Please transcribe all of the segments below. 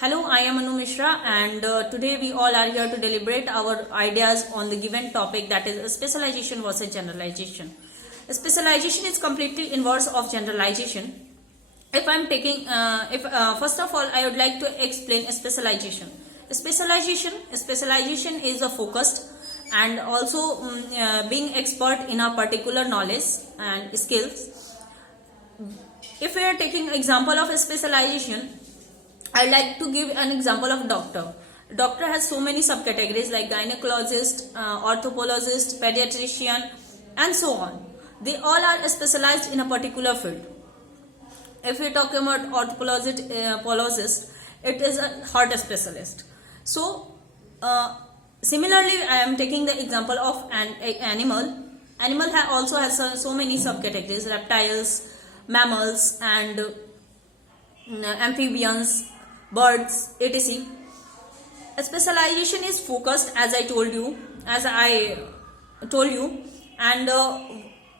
Hello, I am Anu Mishra, and today we all are here to deliberate our ideas on the given topic, that is specialization versus generalization. Specialization is completely inverse of generalization. If I'm taking, first of all, I would like to explain specialization. Specialization is a focused and also being expert in a particular knowledge and skills. If we are taking example of a specialization, I like to give an example of doctor. Doctor has so many subcategories like gynecologist, orthopologist, pediatrician, and so on. They all are specialized in a particular field. If we talk about orthopologist, it is a heart specialist. So, similarly, I am taking the example of an animal. Animal also has so many subcategories: reptiles, mammals, and amphibians, birds, etc. Specialization is focused, as I told you, and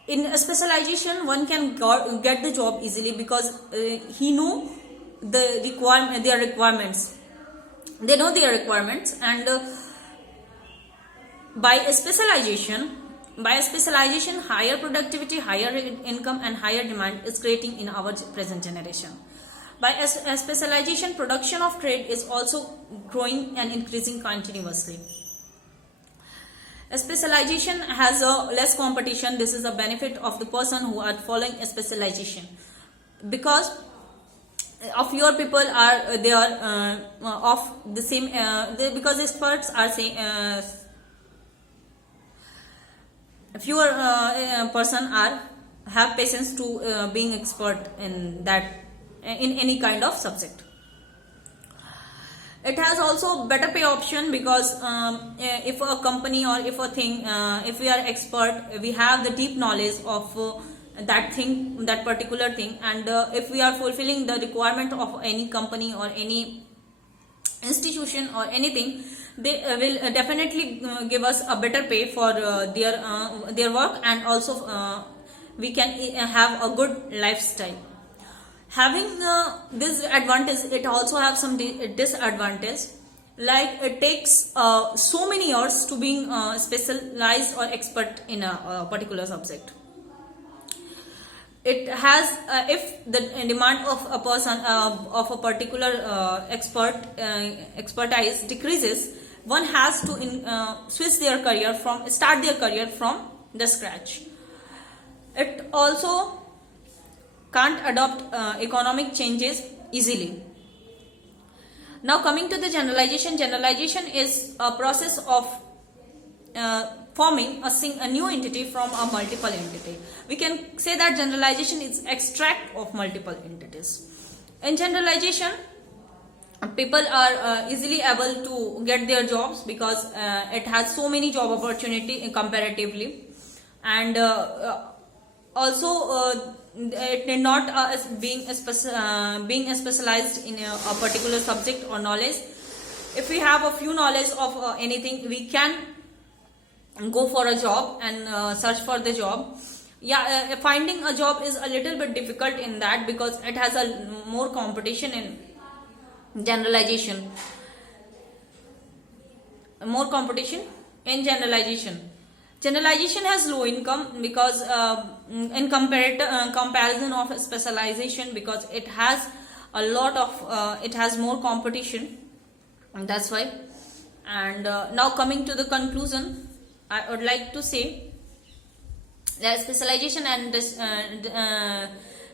in specialization one can get the job easily because he know their requirements. They know their requirements, and by specialization, higher productivity, higher income, and higher demand is creating in our present generation. By specialization, production of trade is also growing and increasing continuously. Specialization has a less competition. This is a benefit of the person who are following a specialization, because of your people are they are of the same because experts are saying fewer person are have patience to being expert in that in any kind of subject. It has also better pay option because if a company or if a thing, if we are expert, we have the deep knowledge of that thing, that particular thing, and if we are fulfilling the requirement of any company or any institution or anything, they will definitely give us a better pay for their work, and also we can have a good lifestyle. Having this advantage, it also have some disadvantage, like it takes so many years to being specialized or expert in a particular subject. It has if the demand of a person of a particular expertise decreases, one has to switch their career start their career from the scratch. It also can't adopt economic changes easily. Now coming to the generalization is a process of forming a new entity from a multiple entity. We can say that generalization is extract of multiple entities. In generalization, people are easily able to get their jobs because it has so many job opportunity comparatively, and also it need not being specialized in a particular subject or knowledge. If we have a few knowledge of anything, we can go for a job and search for the job. Finding a job is a little bit difficult in that because it has a more competition in generalization. Generalization has low income because in comparison of specialization, because it has a lot of it has more competition, and that's why. And now coming to the conclusion, I would like to say that specialization and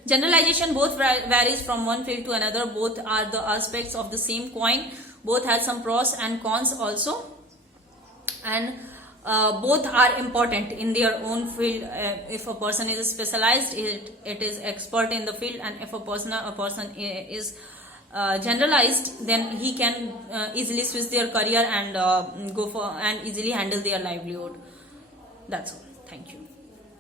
generalization both varies from one field to another. Both are the aspects of the same coin. Both have some pros and cons also, and both are important in their own field. If a person is specialized, it is expert in the field, and if a person is generalized, then he can easily switch their career and go for and easily handle their livelihood. That's all. Thank you.